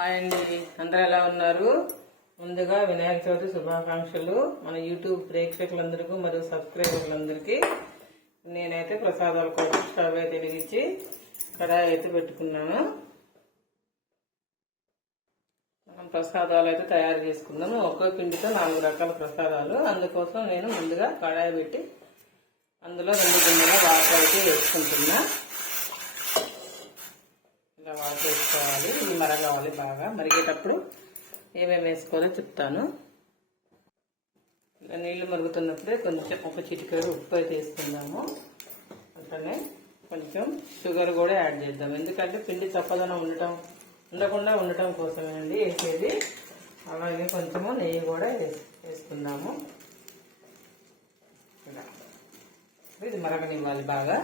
Hi అండి, అందరూ ఎలా ఉన్నారు? ముందుగా వినాయక చవితి శుభాకాంక్షలు మన యూట్యూబ్ ప్రేక్షకులందరికీ మరియు సబ్స్క్రైబర్లందరికీ. నేనైతే ప్రసాదాల కోసం స్టవ్ అయితే వెలిగించి కడాయి అయితే పెట్టుకున్నాను. మనం ప్రసాదాలు అయితే తయారు చేసుకుందాము. ఒక్కో పిండితో 4 రకాల ప్రసాదాలు. అందుకోసం నేను ముందుగా కడాయి పెట్టి అందులో 2 గిన్నెల వాటర్ అయితే వేసుకుంటున్నా. ఇలా వాటర్ వేసుకోవాలి. ఇది మరగవాలి. బాగా మరిగేటప్పుడు ఏమేమి వేసుకోవాలో చెప్తాను. ఇలా నీళ్లు మరుగుతున్నప్పుడే కొంచెం ఒక చిటికెడు ఉప్పు అయితే వేసుకుందాము. అట్లనే కొంచెం షుగర్ కూడా యాడ్ చేద్దాం. ఎందుకంటే పిండి చప్పదనం ఉండకుండా ఉండటం కోసమేనండి వేసేది. అలాగే కొంచెము నెయ్యి కూడా వేసుకుందాము. ఇలా ఇది మరగనివ్వాలి బాగా.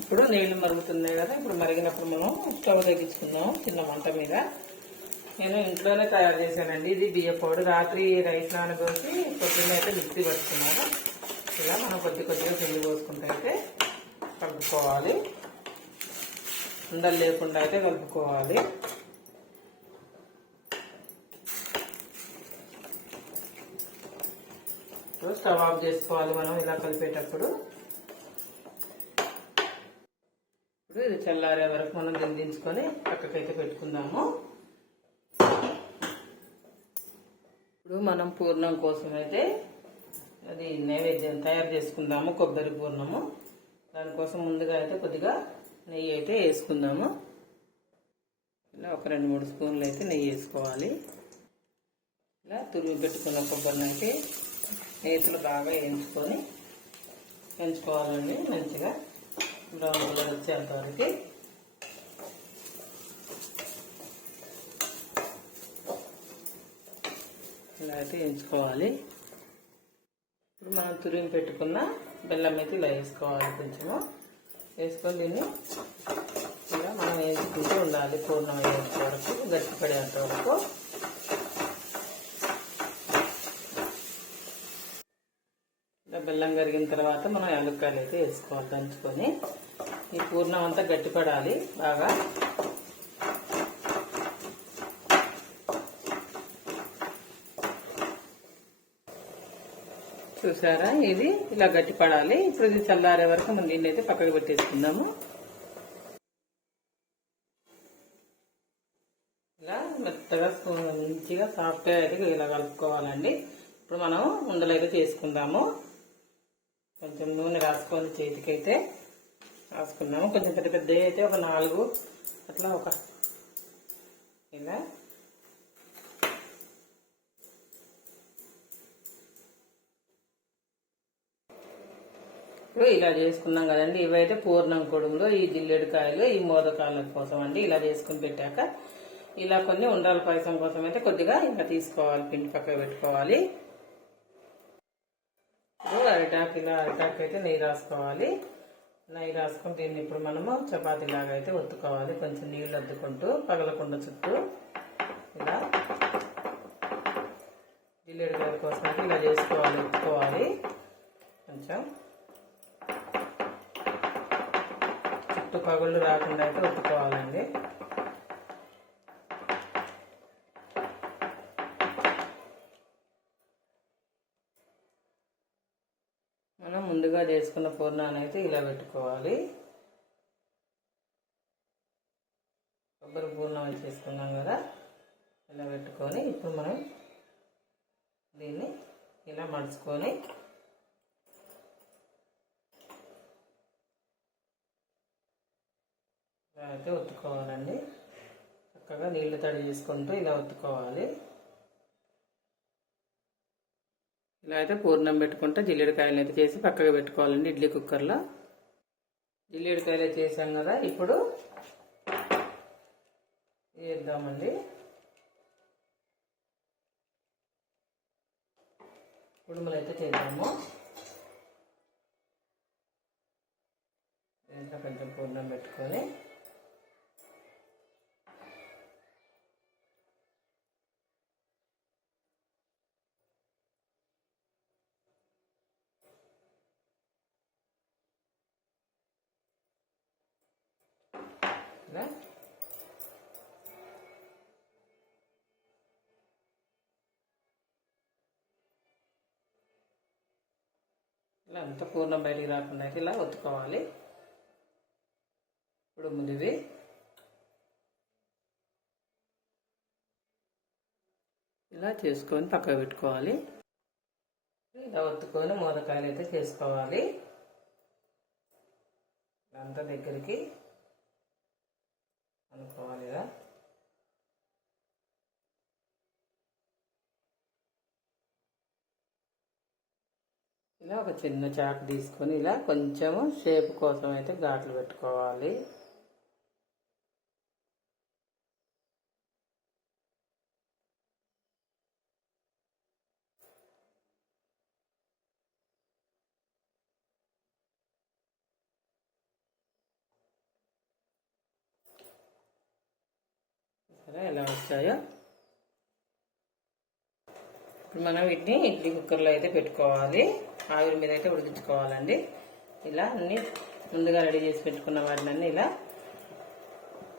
ఇప్పుడు నీళ్లు మరుగుతున్నాయి కదా, ఇప్పుడు మరిగినప్పుడు మనం స్టవ్ తగ్గించుకుందాం చిన్న మంట మీద. నేను ఇంట్లోనే తయారు చేశానండి. ఇది బియ్య పొడి. రాత్రి రైస్ నానబోసి పొద్దున్న అయితే మిక్సీ పట్టుకున్నాను. ఇలా మనం కొద్దిగా పిండి పోసుకుంటే అయితే కలుపుకోవాలి. ఉండలు లేకుండా అయితే కలుపుకోవాలి. ఇప్పుడు స్టవ్ ఆఫ్ చేసుకోవాలి మనం ఇలా కలిపేటప్పుడు. ఇప్పుడు ఇది చల్లారే వరకు మనం దించుకొని పక్కకైతే పెట్టుకుందాము. ఇప్పుడు మనం పూర్ణం కోసం అయితే అది నైవేద్యం తయారు చేసుకుందాము. కొబ్బరి పూర్ణము. దానికోసం ముందుగా అయితే కొద్దిగా నెయ్యి అయితే వేసుకుందాము. ఇలా ఒక 2-3 స్పూన్లు అయితే నెయ్యి వేసుకోవాలి. ఇలా తురిమి పెట్టుకున్న కొబ్బరిని అయితే నేతులు బాగా వేయించుకోవాలండి. మంచిగా బ్రౌన్ కలర్ వచ్చేంత వరకు. ఇలా అయితే వేయించుకోవాలి. ఇప్పుడు మనం తురిమి పెట్టుకున్న బెల్లం అయితే ఇలా వేసుకోవాలి. కొంచెము వేసుకొని దీన్ని ఇలా మనం వేసుకుంటూ ఉండాలి. పూర్ణం అయ్యేంత వరకు, గట్టిపడేంత వరకు. ఇలా బెల్లం కరిగిన తర్వాత మనం యాలక్కాయలు అయితే వేసుకోవాలి దంచుకొని. ఈ పూర్ణం అంతా గట్టిపడాలి బాగా. చూసారా, ఇది ఇలా గట్టిపడాలి. ఇప్పుడు ఇది చల్లారే వరకు మనం దీన్ని అయితే పక్కకు పెట్టేసుకుందాము. ఇలా మెత్తగా మంచిగా సాఫ్ట్గా అయితే ఇలా కలుపుకోవాలండి. ఇప్పుడు మనం ఉండలు అయితే చేసుకుందాము. కొంచెం నూనె రాసుకొని చేతికైతే రాసుకున్నాము. కొంచెం పెద్ద అయితే ఒక 4 అట్లా ఇలా ఇప్పుడు ఇలా చేసుకున్నాం కదండి. ఇవైతే పూర్ణం కొడుములు, ఈ జిల్లేడుకాయలు, ఈ మోదకాయల కోసం అండి. ఇలా చేసుకుని పెట్టాక ఇలా కొన్ని ఉండ్రాల పాయసం కోసం అయితే కొద్దిగా ఇలా తీసుకోవాలి. పిండి పక్కకు పెట్టుకోవాలి. అరిటాకు అయితే నెయ్యి రాసుకోవాలి. నెయ్యి రాసుకొని దీన్ని ఇప్పుడు మనము చపాతీలాగా అయితే ఒత్తుకోవాలి. కొంచెం నీళ్ళు అద్దుకుంటూ పగలకుండా చుట్టూ ఇలా జిల్లేడుకాయల కోసం అయితే ఇలా చేసుకోవాలి. ఒత్తుకోవాలి. కొంచెం చుట్టూ పగుళ్ళు రాకుండా అయితే ఒత్తుకోవాలండి. మనం ముందుగా చేసుకున్న పూర్ణాన్ని అయితే ఇలా పెట్టుకోవాలి. కొబ్బరి పూర్ణం చేసుకున్నాం కదా, ఇలా పెట్టుకొని ఇప్పుడు మనం దీన్ని ఇలా మడుచుకొని ఇలా అయితే ఒత్తుకోవాలండి. చక్కగా నీళ్లు తడి చేసుకుంటూ ఇలా ఒత్తుకోవాలి. ఇలా అయితే పూర్ణం పెట్టుకుంటే జిల్లేడుకాయలు అయితే చేసి పక్కగా పెట్టుకోవాలండి. ఇడ్లీ కుక్కర్లో జిల్లేడుకాయలు చేసాం కదా, ఇప్పుడు వేద్దామండి. కుడుములు అయితే చేద్దాము. దీంట్లో కొంచెం పూర్ణం పెట్టుకొని ఇలా ఇలా అంతా పూర్ణం బయటికి రాకుండా అయితే ఇలా ఒత్తుకోవాలి. ఇప్పుడు ముందువి ఇలా చేసుకొని పక్కకు పెట్టుకోవాలి. ఇలా ఒత్తుకొని మోదకాయలు అయితే చేసుకోవాలి. అంతా దగ్గరికి అనుకోవాలి. ఇలా ఒక చిన్న చాకు తీసుకొని ఇలా కొంచెము షేప్ కోసం అయితే ఘాట్లు పెట్టుకోవాలి. సరే ఎలా వచ్చాయో ఇప్పుడు మనం వీటిని ఇడ్లీ కుక్కర్లో అయితే పెట్టుకోవాలి. ఆవిరి మీద అయితే ఉడికించుకోవాలండి. ఇలా అన్ని ముందుగా రెడీ చేసి పెట్టుకున్న వాటిని ఇలా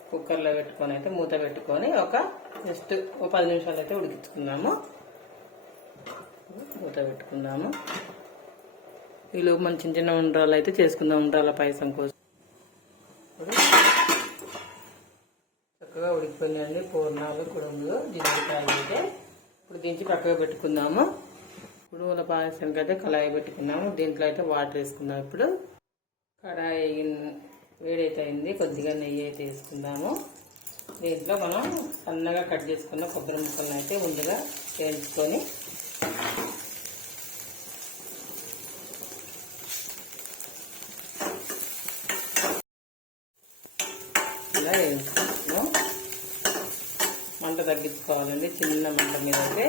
కుక్కర్లో పెట్టుకొని అయితే మూత పెట్టుకొని జస్ట్ 10 నిమిషాలు అయితే ఉడికించుకుందాము. మూత పెట్టుకుందాము. వీళ్ళు మన చిన్న చిన్న ఉండ్రాలు అయితే చేసుకుందాం. ఉండ్రాల పాయసం కోసం చక్కగా ఉడికిపోయినాయండి పూర్ణాలు, కుడుములు, జీడికాయలు అయితే. ఇప్పుడు దించి పక్కగా పెట్టుకుందాము. కుడుముల పాయసానికి అయితే కళాయి పెట్టుకున్నాము. దీంట్లో అయితే వాటర్ వేసుకుందాం. ఇప్పుడు కడాయి వేడైతే అయింది. కొద్దిగా నెయ్యి అయితే వేసుకుందాము. దీంట్లో మనం సన్నగా కట్ చేసుకున్న కొబ్బరి ముక్కలను అయితే ముందుగా వేయించుకొని ఇలా వేయించుకుంటాము. మంట తగ్గించుకోవాలండి, చిన్న మంట మీద అయితే.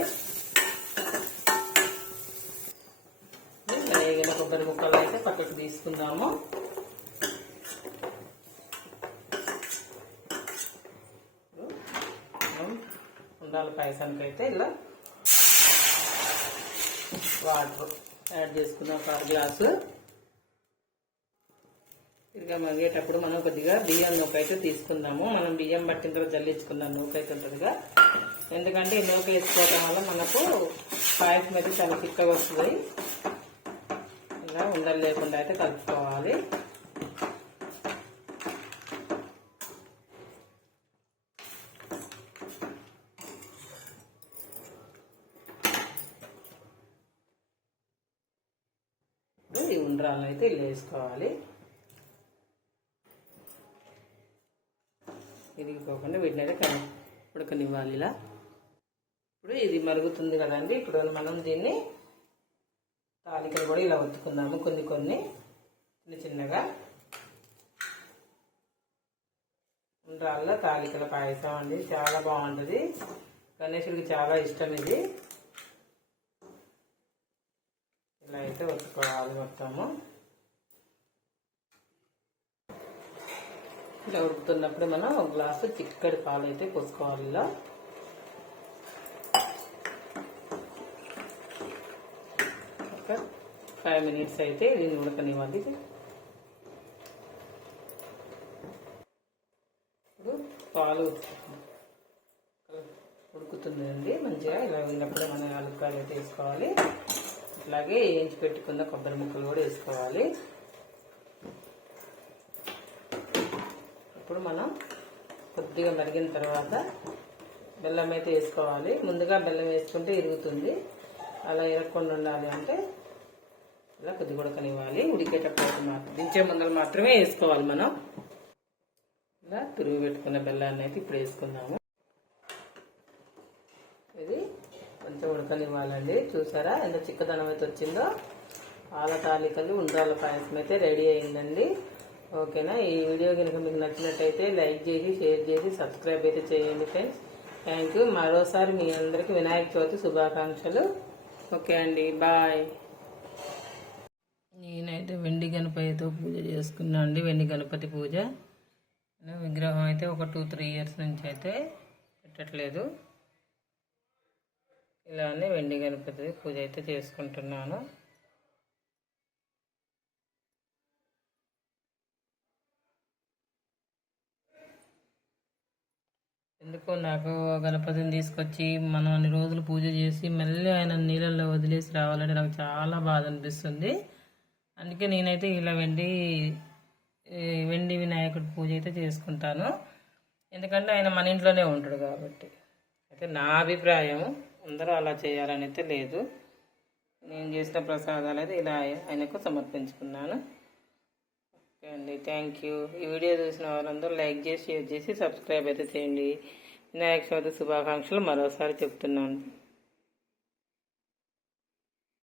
వేగిన కొబ్బరి ముక్కలు అయితే పక్కకు తీసుకుందాము. ఉండాల పాయసానికి అయితే ఇలా వాటర్ యాడ్ చేసుకుందాం. 1 గ్లాసు. ఇక మరిగేటప్పుడు మనం కొద్దిగా బియ్యం నూక అయితే తీసుకుందాము. మనం బియ్యం పట్టిన తర్వాత జల్లించుకుందాం. నూక అయితే ఉంటుందిగా. ఎందుకంటే ఈ నూక వేసుకోవడం వల్ల మనకు పాయసం అయితే చాలా చిక్కగా వస్తుంది. ఇలా ఉండలు లేకుండా అయితే కలుపుకోవాలి. ఈ ఉండ్రాలను అయితే ఇలా వేసుకోవాలి. ఇరిగిపోకుండా వీటిని అయితే ఉడకనివ్వాలి. ఇలా ఇప్పుడు ఇది మరుగుతుంది కదండి. ఇప్పుడు మనం దీన్ని తాలికలు కూడా ఇలా ఒత్తుకుందాము. కొన్ని చిన్న చిన్నగా. ఉండ్రాళ్ళ తాలికల పాయసం అండి, చాలా బాగుంటుంది. గణేశుడికి చాలా ఇష్టం ఇది. ఇలా అయితే ఒత్తుకోవాలి మొత్తము. ఇలా ఉడుకుతున్నప్పుడు మనం 1 గ్లాసు చిక్కటి పాలు అయితే పోసుకోవాలి. ఇలా ఒక 5 మినిట్స్ అయితే దీన్ని ఉడకనివ్వాలి. ఇప్పుడు పాలు ఉడుకుతుందండి మంచిగా. ఇలా ఉన్నప్పుడు మనం యాలక్కాయలు అయితే వేసుకోవాలి. అలాగే వేయించి పెట్టుకున్న కొబ్బరి ముక్కలు కూడా వేసుకోవాలి. ఇప్పుడు మనం కొద్దిగా మరిగిన తర్వాత బెల్లం అయితే వేసుకోవాలి. ముందుగా బెల్లం వేసుకుంటే ఇరుగుతుంది. అలా ఇరగకుండా ఉండాలి అంటే ఇలా కొద్దిగా ఉడకనివ్వాలి. ఉడికేటప్పుడు దించే ముందర మాత్రమే వేసుకోవాలి. మనం ఇలా తురిమి పెట్టుకున్న బెల్లాన్ని అయితే ఇప్పుడు వేసుకుందాము. ఇది కొంచెం ఉడకనివ్వాలండి. చూసారా ఎంత చిక్కదనం అయితే వచ్చిందో. పాల తాలికలు ఉండ్రాల పాయసం అయితే రెడీ అయిందండి. ఓకేనా. ఈ వీడియో కనుక మీకు నచ్చినట్టయితే లైక్ చేసి, షేర్ చేసి, సబ్స్క్రైబ్ అయితే చేయండి ఫ్రెండ్స్. Thank you. మరోసారి మీ అందరికీ వినాయక చవితి శుభాకాంక్షలు. ఓకే అండి, బాయ్. నేనైతే వెండి గణపతితో పూజ చేసుకున్నా అండి. వెండి గణపతి పూజ. విగ్రహం అయితే ఒక 2-3 ఇయర్స్ నుంచి అయితే పెట్టట్లేదు. ఇలానే వెండి గణపతి పూజ అయితే చేసుకుంటున్నాను. ఎందుకో నాకు గణపతిని తీసుకొచ్చి మనం అన్ని రోజులు పూజ చేసి మళ్ళీ ఆయన నీళ్ళల్లో వదిలేసి రావాలంటే నాకు చాలా బాధ అనిపిస్తుంది. అందుకే నేనైతే ఇలా వెండి వినాయకుడి పూజ అయితే చేసుకుంటాను. ఎందుకంటే ఆయన మన ఇంట్లోనే ఉంటాడు కాబట్టి. అయితే నా అభిప్రాయం, అందరూ అలా చేయాలని అయితే లేదు. నేను చేసిన ప్రసాదాలు అయితే ఇలా ఆయనకు సమర్పించుకున్నాను. ఓకే అండి, థ్యాంక్ యూ. ఈ వీడియో చూసిన వాళ్ళందరూ లైక్ చేసి, షేర్ చేసి, సబ్స్క్రైబ్ అయితే చేయండి. వినాయక చవితి శుభాకాంక్షలు మరోసారి చెప్తున్నాను.